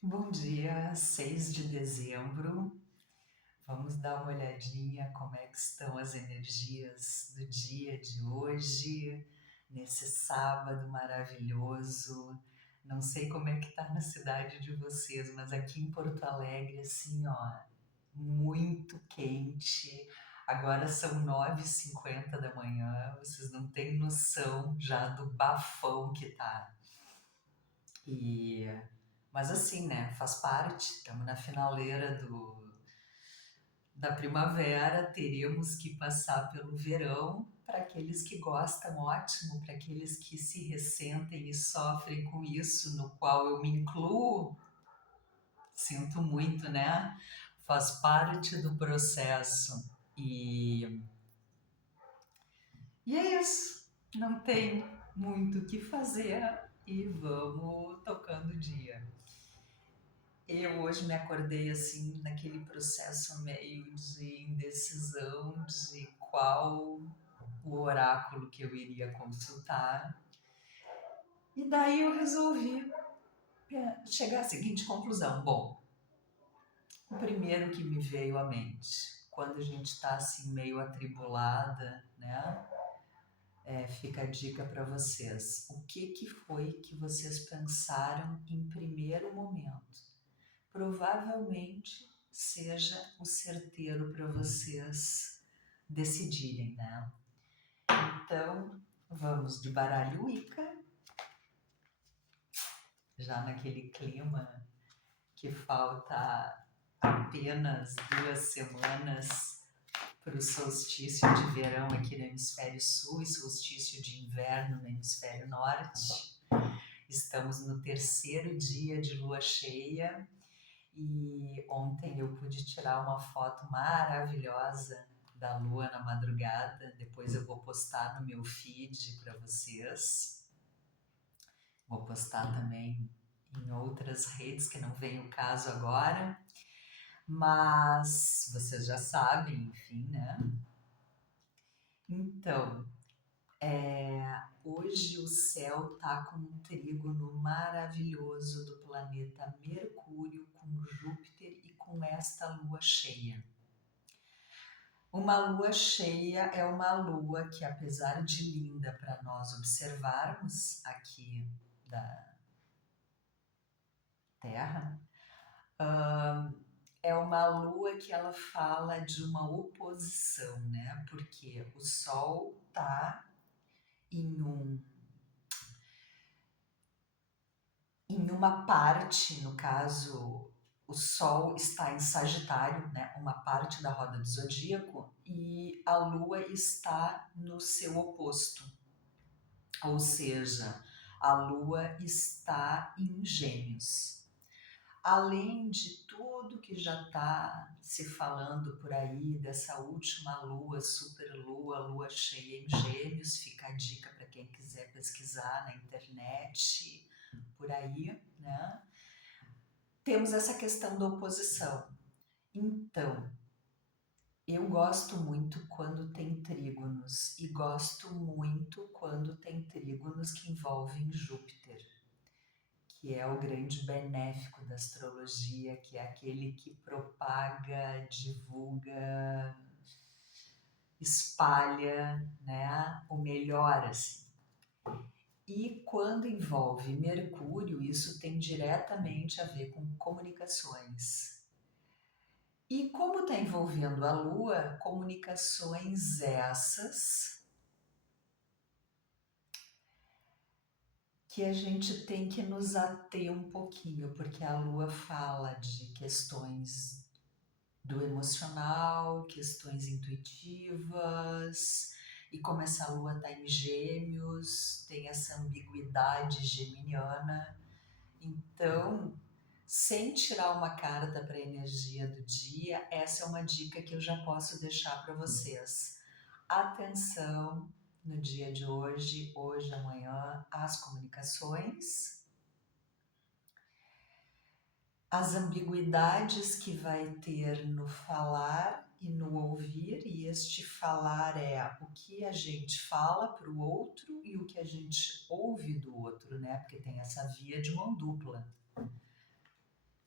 Bom dia, 6 de dezembro. Vamos dar uma olhadinha como é que estão as energias do dia de hoje, nesse sábado maravilhoso. Não sei como é que tá na cidade de vocês, mas aqui em Porto Alegre, assim, ó, muito quente. Agora são 9h50 da manhã, vocês não têm noção já do bafão que tá. E mas assim, né? Faz parte. Estamos na finaleira da primavera, teremos que passar pelo verão. Para aqueles que gostam, ótimo. Para aqueles que se ressentem e sofrem com isso, no qual eu me incluo, sinto muito, né? Faz parte do processo. E é isso. Não tem muito o que fazer e vamos tocando o dia. Eu hoje me acordei assim, naquele processo meio de indecisão de qual o oráculo que eu iria consultar. E daí eu resolvi chegar à seguinte conclusão. Bom, o primeiro que me veio à mente, quando a gente está assim meio atribulada, né? Fica a dica para vocês. O que foi que vocês pensaram em primeiro momento? Provavelmente seja o certeiro para vocês decidirem, né? Então, vamos de baralho Wicca, já naquele clima que falta apenas 2 semanas para o solstício de verão aqui no hemisfério sul e solstício de inverno no hemisfério norte. Estamos no terceiro dia de lua cheia. E ontem eu pude tirar uma foto maravilhosa da lua na madrugada. Depois eu vou postar no meu feed para vocês. Vou postar também em outras redes que não vem o caso agora. Mas vocês já sabem, enfim, né? Então, hoje o céu tá com um trígono maravilhoso do planeta Mercúrio com Júpiter e com esta lua cheia. Uma lua cheia é uma lua que, apesar de linda para nós observarmos aqui da Terra, é uma lua que ela fala de uma oposição, né? Porque o Sol está em em uma parte, no caso, o Sol está em Sagitário, né? Uma parte da roda do zodíaco, e a Lua está no seu oposto. Ou seja, a Lua está em Gêmeos. Além de tudo que já está se falando por aí dessa última lua, superlua, lua cheia em Gêmeos, fica a dica para quem quiser pesquisar na internet, por aí, né? Temos essa questão da oposição. Então, eu gosto muito quando tem trígonos e gosto muito quando tem trígonos que envolvem Júpiter, que é o grande benéfico da astrologia, que é aquele que propaga, divulga, espalha, né, o melhor assim. E quando envolve Mercúrio, isso tem diretamente a ver com comunicações. E como está envolvendo a Lua, comunicações essas que a gente tem que nos ater um pouquinho, porque a Lua fala de questões do emocional, questões intuitivas, e como essa Lua está em Gêmeos, tem essa ambiguidade geminiana. Então, sem tirar uma carta para a energia do dia, essa é uma dica que eu já posso deixar para vocês. Atenção no dia de hoje, hoje, amanhã, às comunicações, as ambiguidades que vai ter no falar e no ouvir, e este falar é o que a gente fala para o outro e o que a gente ouve do outro, né? Porque tem essa via de mão dupla.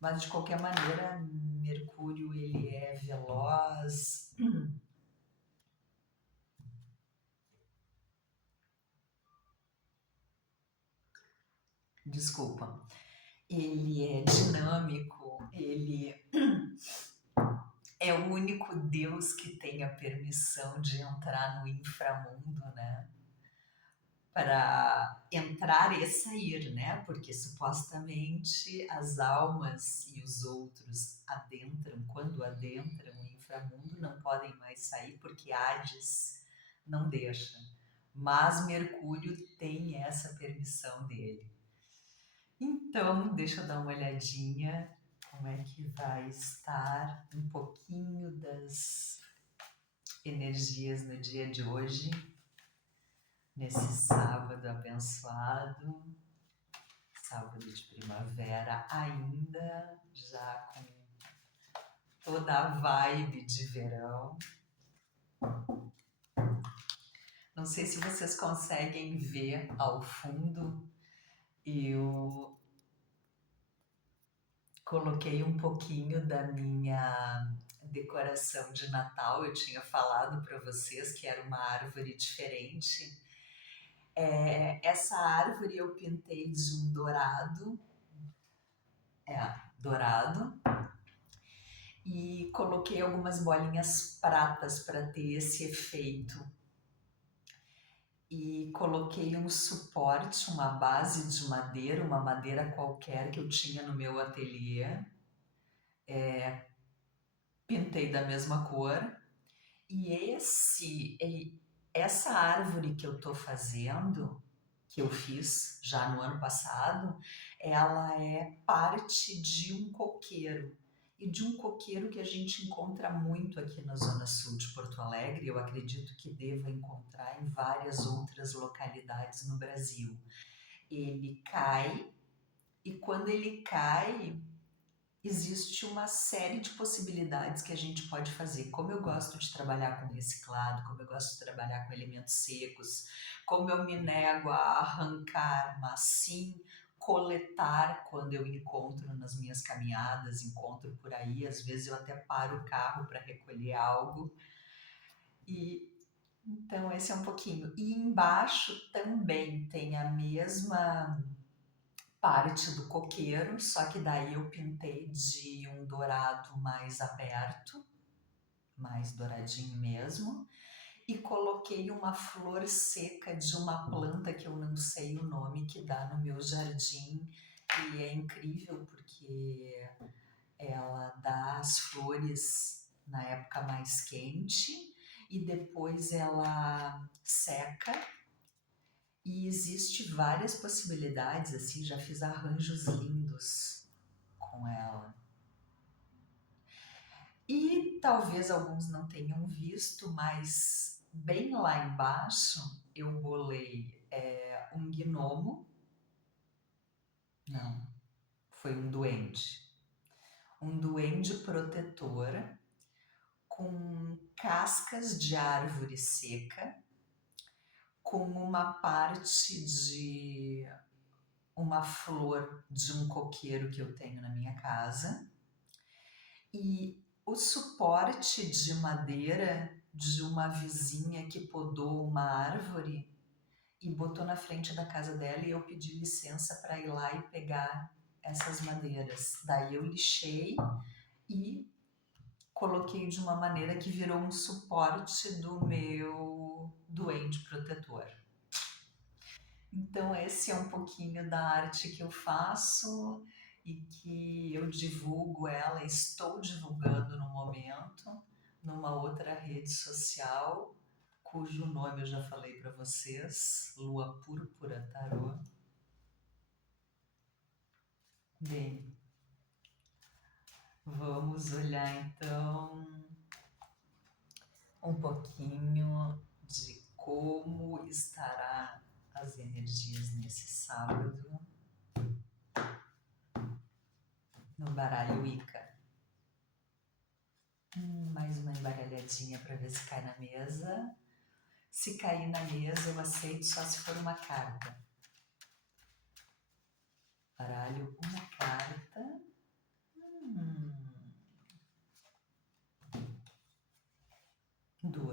Mas de qualquer maneira, Mercúrio ele é veloz. Desculpa. Ele é dinâmico, ele é o único Deus que tem a permissão de entrar no inframundo, né? Para entrar e sair, né? Porque supostamente as almas e os outros adentram, quando adentram o inframundo, não podem mais sair porque Hades não deixa. Mas Mercúrio tem essa permissão dele. Então, deixa eu dar uma olhadinha como é que vai estar um pouquinho das energias no dia de hoje, nesse sábado abençoado, sábado de primavera ainda, já com toda a vibe de verão. Não sei se vocês conseguem ver ao fundo, eu coloquei um pouquinho da minha decoração de Natal. Eu tinha falado para vocês que era uma árvore diferente. Essa árvore eu pintei de um dourado, dourado, e coloquei algumas bolinhas pratas para ter esse efeito. E coloquei um suporte, uma base de madeira, uma madeira qualquer que eu tinha no meu ateliê. Pintei da mesma cor. E essa árvore que eu estou fazendo, que eu fiz já no ano passado, ela é parte de um coqueiro. E de um coqueiro que a gente encontra muito aqui na Zona Sul de Porto Alegre, eu acredito que deva encontrar em várias outras localidades no Brasil. Ele cai, e quando ele cai, existe uma série de possibilidades que a gente pode fazer. Como eu gosto de trabalhar com reciclado, como eu gosto de trabalhar com elementos secos, como eu me nego a arrancar, mas sim coletar quando eu encontro nas minhas caminhadas, encontro por aí, às vezes eu até paro o carro para recolher algo. E então esse é um pouquinho. E embaixo também tem a mesma parte do coqueiro, só que daí eu pintei de um dourado mais aberto, mais douradinho mesmo, e coloquei uma flor seca de uma planta que eu não sei o nome, que dá no meu jardim, e é incrível porque ela dá as flores na época mais quente e depois ela seca. E existe várias possibilidades, assim, já fiz arranjos lindos com ela. E talvez alguns não tenham visto, mas bem lá embaixo eu bolei um gnomo. Não, foi um duende. Um duende protetor com cascas de árvore seca, com uma parte de uma flor de um coqueiro que eu tenho na minha casa e o suporte de madeira de uma vizinha que podou uma árvore e botou na frente da casa dela, e eu pedi licença para ir lá e pegar essas madeiras. Daí eu lixei e coloquei de uma maneira que virou um suporte do meu duende protetor. Então, esse é um pouquinho da arte que eu faço e que eu divulgo ela, estou divulgando no momento, numa outra rede social, cujo nome eu já falei para vocês, Lua Púrpura Tarô. Bem, vamos olhar então um pouquinho de como estará as energias nesse sábado no baralho Wicca. Mais uma embaralhadinha para ver se cai na mesa. Se cair na mesa, eu aceito só se for uma carta. Baralho uma carta.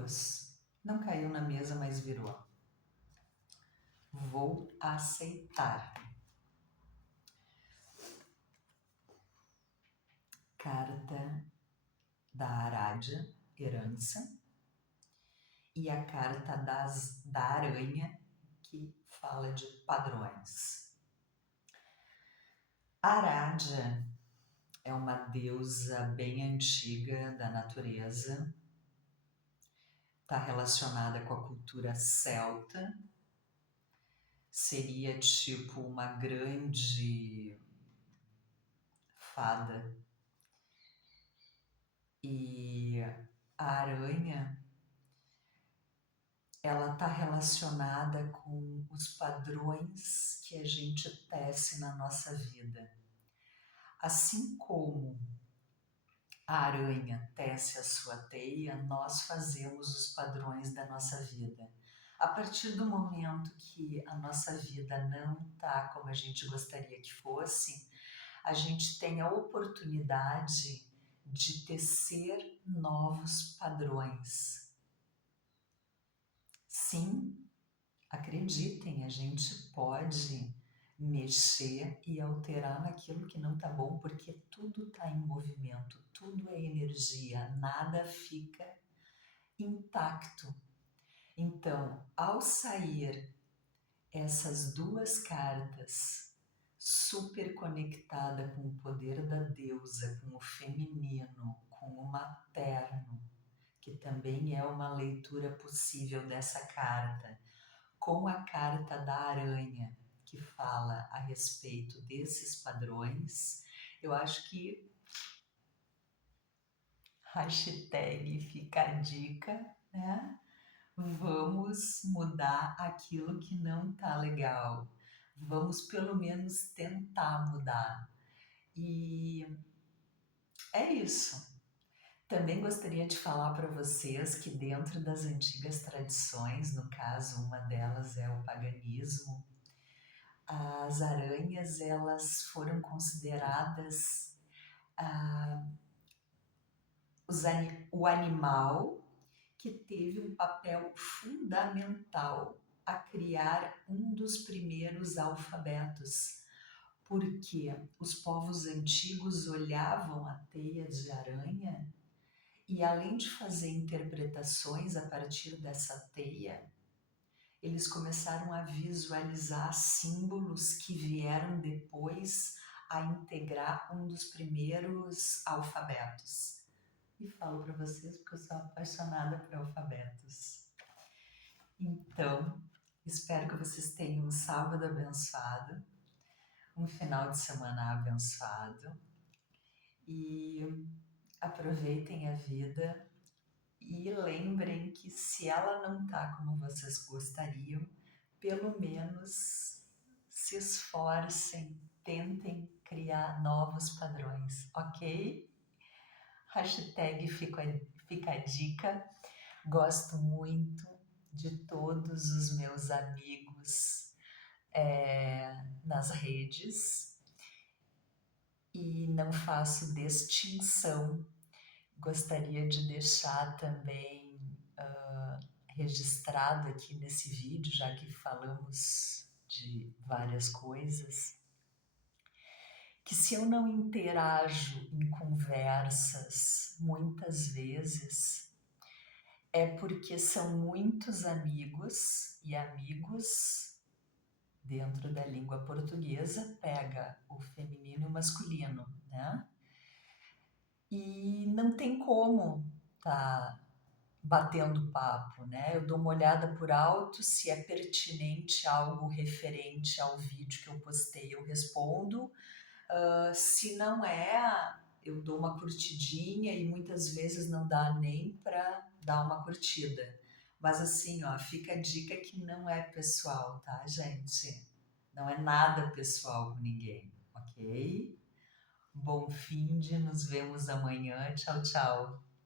arroz. Não caiu na mesa, mas virou. Vou aceitar. Carta da Arádia, herança. E a carta da aranha, que fala de padrões. Arádia é uma deusa bem antiga da natureza, está relacionada com a cultura celta, seria tipo uma grande fada. E a aranha, ela está relacionada com os padrões que a gente tece na nossa vida. Assim como a aranha tece a sua teia, nós fazemos os padrões da nossa vida. A partir do momento que a nossa vida não está como a gente gostaria que fosse, a gente tem a oportunidade de tecer novos padrões. Sim, acreditem, a gente pode mexer e alterar naquilo que não está bom, porque tudo está em movimento, tudo é energia, nada fica intacto. Então, ao sair essas duas cartas super conectada com o poder da deusa, com o feminino, com o materno, que também é uma leitura possível dessa carta, com a carta da aranha, que fala a respeito desses padrões, eu acho que hashtag fica a dica, né? Vamos mudar aquilo que não tá legal. Vamos pelo menos tentar mudar. E é isso. Também gostaria de falar para vocês que dentro das antigas tradições, no caso, uma delas é o paganismo, as aranhas elas foram consideradas o animal que teve um papel fundamental a criar um dos primeiros alfabetos, porque os povos antigos olhavam a teia de aranha e, além de fazer interpretações a partir dessa teia, eles começaram a visualizar símbolos que vieram depois a integrar um dos primeiros alfabetos. E falo para vocês porque eu sou apaixonada por alfabetos. Então, espero que vocês tenham um sábado abençoado, um final de semana abençoado e aproveitem a vida e lembrem que se ela não está como vocês gostariam, pelo menos se esforcem, tentem criar novos padrões, ok? Hashtag fica a dica. Gosto muito de todos os meus amigos nas redes e não faço distinção. Gostaria de deixar também registrado aqui nesse vídeo, já que falamos de várias coisas, que se eu não interajo em conversas muitas vezes, é porque são muitos amigos, e amigos dentro da língua portuguesa pega o feminino e o masculino, né? E não tem como tá batendo papo, né? Eu dou uma olhada por alto, se é pertinente algo referente ao vídeo que eu postei, eu respondo. Se não é, eu dou uma curtidinha e muitas vezes não dá nem para dar uma curtida. Mas assim, ó, fica a dica que não é pessoal, tá, gente? Não é nada pessoal com ninguém, ok? Bom fim de nos vemos amanhã. Tchau, tchau.